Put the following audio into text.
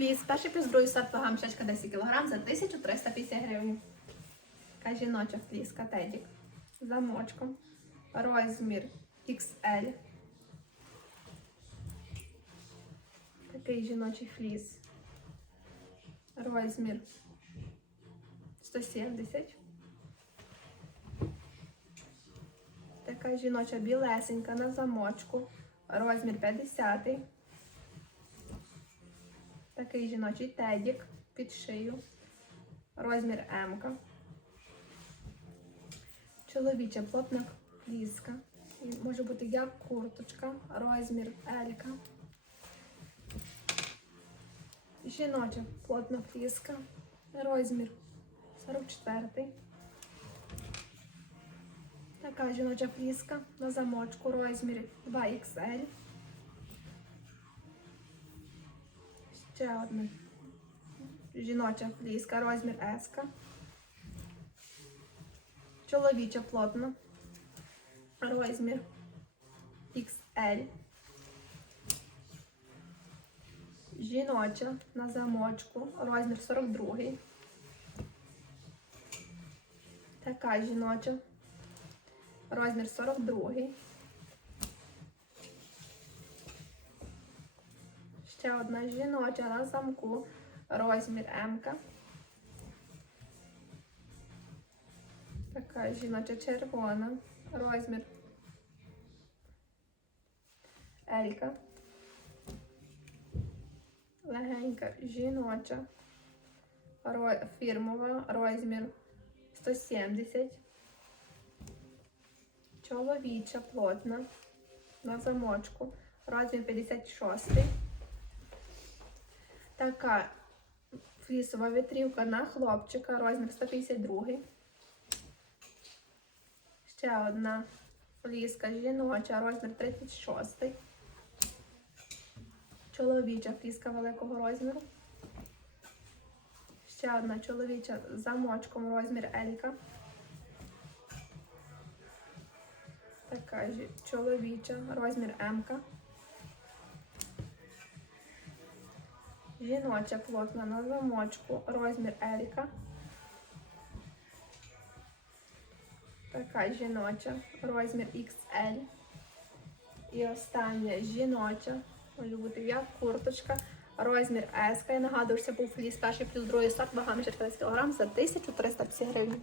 Фліс, перший плюс другий сорт вага мішечка 10 кг за 1350 гривень. Така жіноча фліска Тедік. Замочком. Розмір XL. Такий жіночий фліс. Розмір 170. Така жіноча білесенька на замочку. Розмір 50. Такий жіночий тедік під шию. Розмір М. Чоловіча плотна фліска. Може бути як курточка, розмір L. Жіноча плотна фліска. Розмір 44. Така жіноча фліска на замочку, розмір 2XL. Ще одна жіноча фліска, розмір S. Чоловіча плотна. Розмір XL. Жіноча на замочку, розмір 42. Така жіноча. Розмір 42. Ще одна жіноча на замку. Розмір М. Така жіноча червона. Розмір Елька. Легенька жіноча. Фірмова. Розмір 170. Чоловіча плотна. На замочку. Розмір 56. Така флісова вітрівка на хлопчика, розмір 152. Ще одна фліска жіноча, розмір 36. Чоловіча фліска великого розміру. Ще одна чоловіча замочком, розмір Елька. Така чоловіча, розмір М. Жіноча плотна на замочку, розмір Еріка. Така жіноча, розмір XL. І остання жіноча, може як курточка, розмір S. Я нагадую, що це був фліс перший плюс другий сорт, вага 14 кг за 1350 гривень.